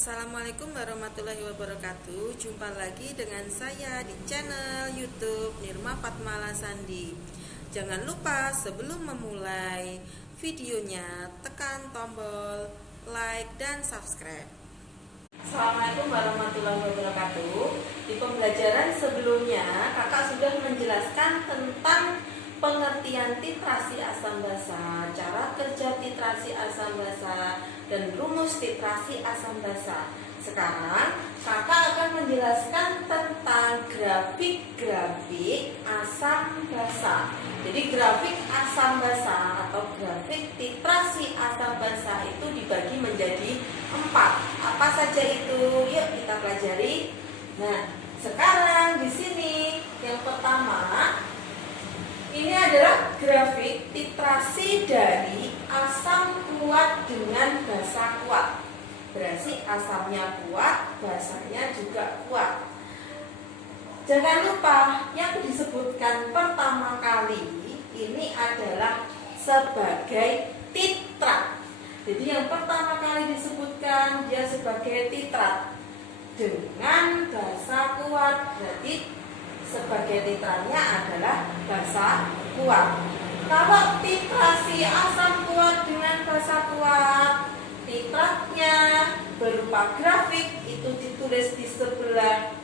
Assalamualaikum warahmatullahi wabarakatuh. Jumpa lagi dengan saya di channel YouTube Nirma Fatmala Sandi. Jangan lupa sebelum memulai videonya tekan tombol like dan subscribe. Assalamualaikum warahmatullahi wabarakatuh. Di pembelajaran sebelumnya kakak sudah menjelaskan tentang pengertian titrasi asam basa, cara kerja titrasi asam basa, dan rumus titrasi asam basa. Sekarang kakak akan menjelaskan tentang grafik-grafik asam basa. Jadi grafik asam basa atau grafik titrasi asam basa itu dibagi menjadi 4. Apa saja itu? Yuk kita pelajari. Nah, sekarang di sini yang pertama ini adalah grafik titrasi dari asam kuat dengan basa kuat. Berarti asamnya kuat, basanya juga kuat. Jangan lupa yang disebutkan pertama kali ini adalah sebagai titrat. Jadi yang pertama kali disebutkan dia sebagai titrat dengan basa kuat. Berarti sebagai titratnya adalah basa kuat. Kalau titrasi asam kuat dengan basa kuat, titratnya berupa grafik, itu ditulis di sebelah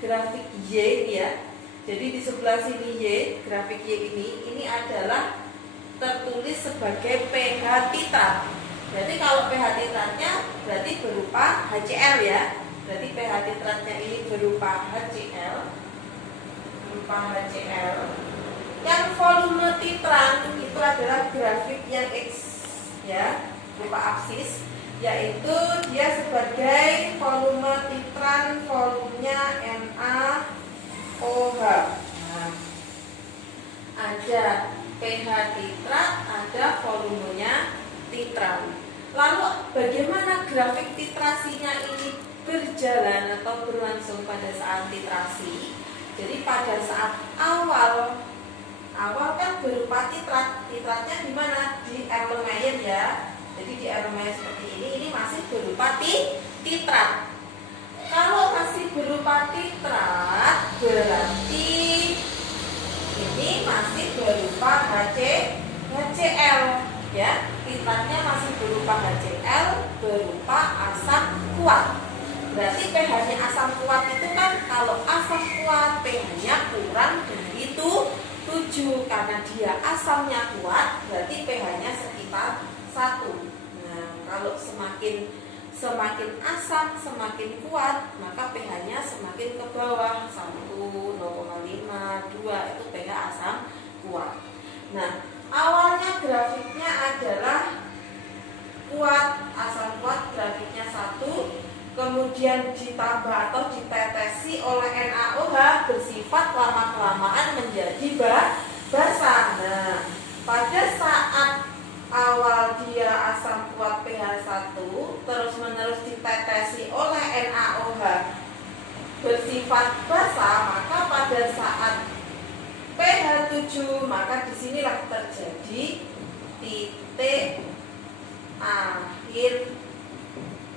grafik Y ya. Jadi di sebelah sini Y, grafik Y ini adalah tertulis sebagai pH titrat. Berarti kalau pH titratnya berarti berupa HCl ya. Berarti pH titratnya ini berupa HCl. Yang volume titran itu adalah grafik yang X ya, berupa absis, yaitu dia sebagai volume titran, volumenya NaOH. Nah, ada pH titrat, ada volumenya titran. Lalu bagaimana grafik titrasinya ini berjalan atau berlangsung pada saat titrasi? Jadi pada saat awal kan berupa titratnya di mana? Di Erlenmeyer ya. Jadi di Erlenmeyer seperti ini masih berupa titrat. Kalau masih berupa titrat berarti ini masih berupa HCl ya. Titratnya masih berupa HCl, berupa asam kuat. Berarti pH-nya asam kuat itu kan, kalau asam kuat pH-nya kurang dari 7. Karena dia asamnya kuat, berarti pH-nya sekitar 1. Nah, kalau semakin asam, semakin kuat, maka pH-nya semakin ke bawah, 1, 0,5, 2 itu pH asam kuat. Nah, awalnya grafiknya adalah kuat, asam kuat, grafiknya 1. Kemudian ditambah atau ditetesi oleh NaOH, bersifat lama-kelamaan menjadi basa. Nah, pada saat awal dia asam kuat pH 1, terus-menerus ditetesi oleh NaOH bersifat basa, maka pada saat pH 7, maka disinilah terjadi titik akhir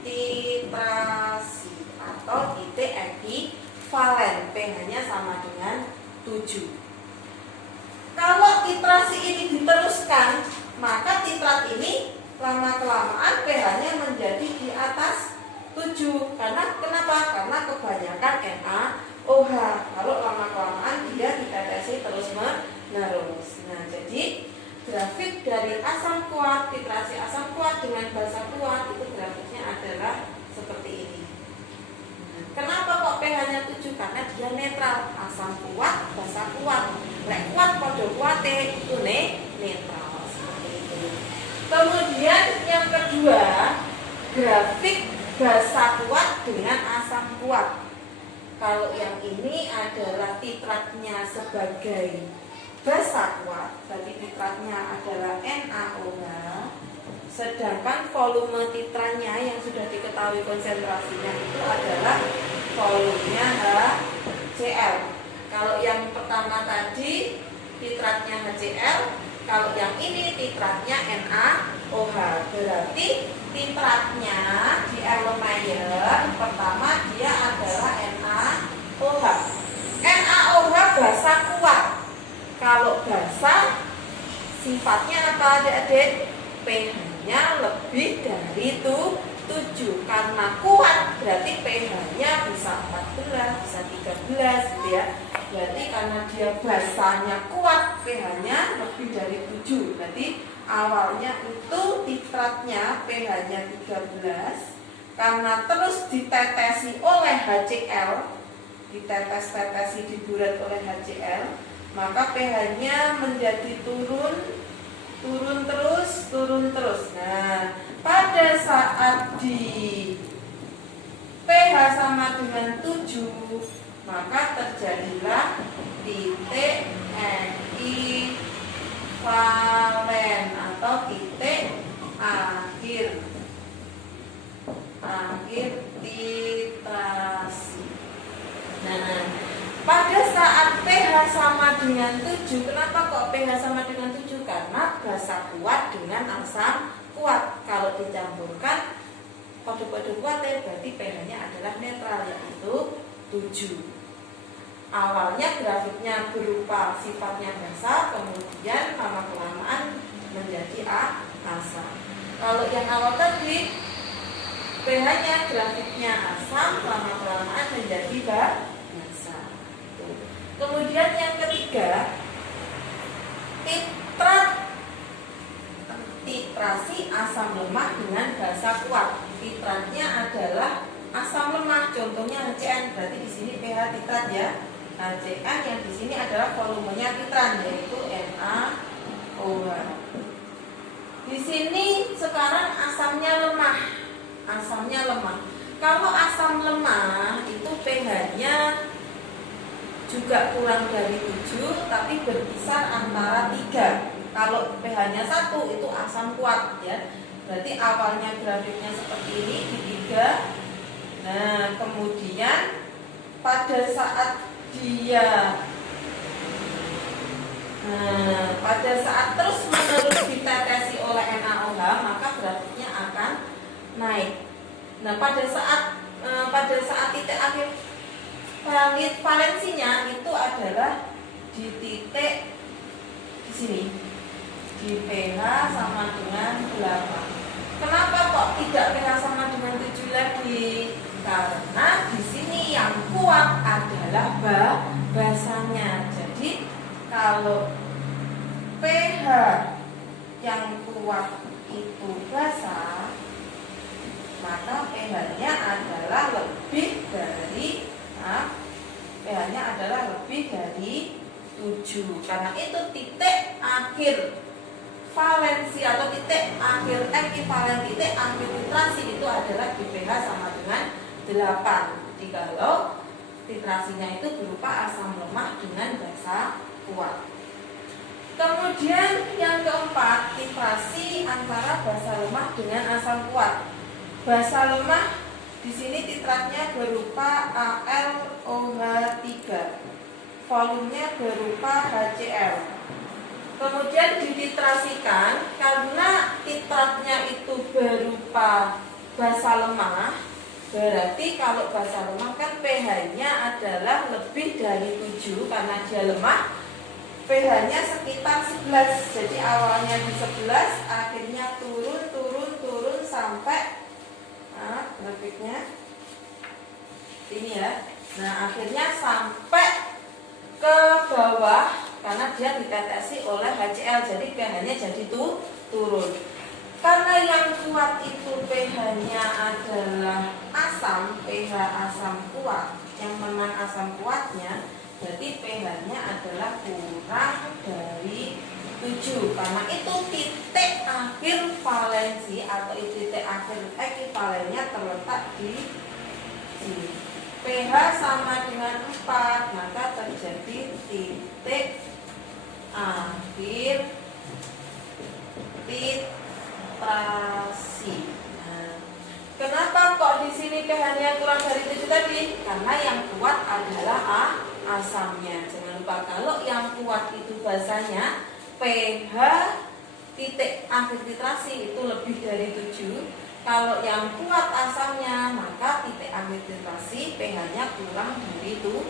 titrasi atau titik ekivalen, pH-nya sama dengan 7. Kalau titrasi ini diteruskan, maka titrat ini lama-kelamaan pH-nya menjadi di atas 7. Kenapa? Karena kebanyakan NaOH. Kalau lama-kelamaan dia ditetesi terus-menerus. Nah, jadi grafik dari asam kuat, titrasi asam kuat dengan basa kuat itu grafiknya adalah seperti ini. Kenapa kok pH-nya 7? Karena dia netral, asam kuat, basa kuat. Lek kuat podo kuate itu netral seperti itu. Kemudian yang kedua, grafik basa kuat dengan asam kuat. Kalau yang ini adalah titratnya sebagai basa kuat, berarti titratnya adalah NaOH, sedangkan volume titrannya yang sudah diketahui konsentrasinya itu adalah volumenya HCl. Kalau yang pertama tadi titratnya HCl, kalau yang ini titratnya NaOH. Berarti titratnya di Erlenmeyer iron, pertama dia adalah NaOH. NaOH basa kuat. Kalau basa sifatnya apa adik-adik? pH-nya lebih dari 7. Karena kuat berarti pH-nya bisa 14, bisa 13 gitu ya. Berarti karena dia basanya kuat, pH-nya lebih dari 7. Berarti awalnya itu titratnya pH-nya 13. Karena terus ditetesi oleh HCl, ditetes-tetesi diburat oleh HCl, maka pH-nya menjadi turun terus. Nah, pada saat di pH sama dengan 7, maka terjadilah titik ekivalen atau titik akhir titrasi. Nah, pada saat pH sama dengan 7, kenapa kok pH sama dengan 7? Karena basa kuat dengan asam kuat. Kalau dicampurkan kode-kode kuat berarti pH-nya adalah netral, yaitu 7. Awalnya grafiknya berupa sifatnya basa, kemudian lama-kelamaan menjadi asam. Kalau yang awal tadi pH-nya grafiknya asam, lama-kelamaan menjadi basa. Kemudian yang ketiga, titrasi asam lemah dengan basa kuat. Titratnya adalah asam lemah, contohnya HCN. Berarti di sini pH titrat ya. HCN yang di sini adalah volumenya titran, yaitu NaOH. Di sini sekarang asamnya lemah. Kalau asam lemah itu pH-nya juga kurang dari 7, tapi berkisar antara 3. Kalau pH-nya 1 itu asam kuat ya. Berarti awalnya grafiknya seperti ini di 3. Nah, kemudian pada saat terus menerus ditetesi oleh NaOH, maka grafiknya akan naik. Nah, pada saat titik akhir valensinya itu adalah di titik di sini, di pH sama dengan 8. Kenapa kok tidak pH sama dengan 7 lagi? Karena di sini yang kuat adalah basanya. Jadi kalau pH yang kuat itu basa, maka pH-nya adalah lebih dari pH-nya adalah lebih dari 7. Karena itu titik akhir valensi atau titik akhir ekivalen, titik akhir titrasi itu adalah di pH sama dengan 8. Jadi kalau titrasinya itu berupa asam lemah dengan basa kuat. Kemudian yang keempat, titrasi antara basa lemah dengan asam kuat. Basa lemah di sini titratnya berupa AlOH3, volumenya berupa HCl. Kemudian dititrasikan, karena titratnya itu berupa basa lemah, berarti kalau basa lemah kan pH-nya adalah lebih dari 7. Karena dia lemah, pH-nya sekitar 11. Jadi awalnya di 11, akhirnya turun sampai grafiknya ini ya. Nah, akhirnya sampai ke bawah karena dia ditetesi oleh HCl, jadi pH-nya jadi turun. Karena yang kuat itu pH-nya adalah asam, pH asam kuat, yang menang asam kuatnya, berarti pH-nya adalah kurang dari 7. Karena itu titik akhir valensi atau titik akhir ekivalennya terletak di sini. pH sama dengan 4, maka terjadi titik akhir titrasi. Nah, kenapa kok di sini pH-nya kurang dari 7 tadi? Karena yang kuat adalah asamnya. Jangan lupa kalau yang kuat itu basanya, pH titik akhir titrasi itu lebih dari 7. Kalau yang kuat asamnya, maka titik akhir filtrasi pH-nya kurang dari 7.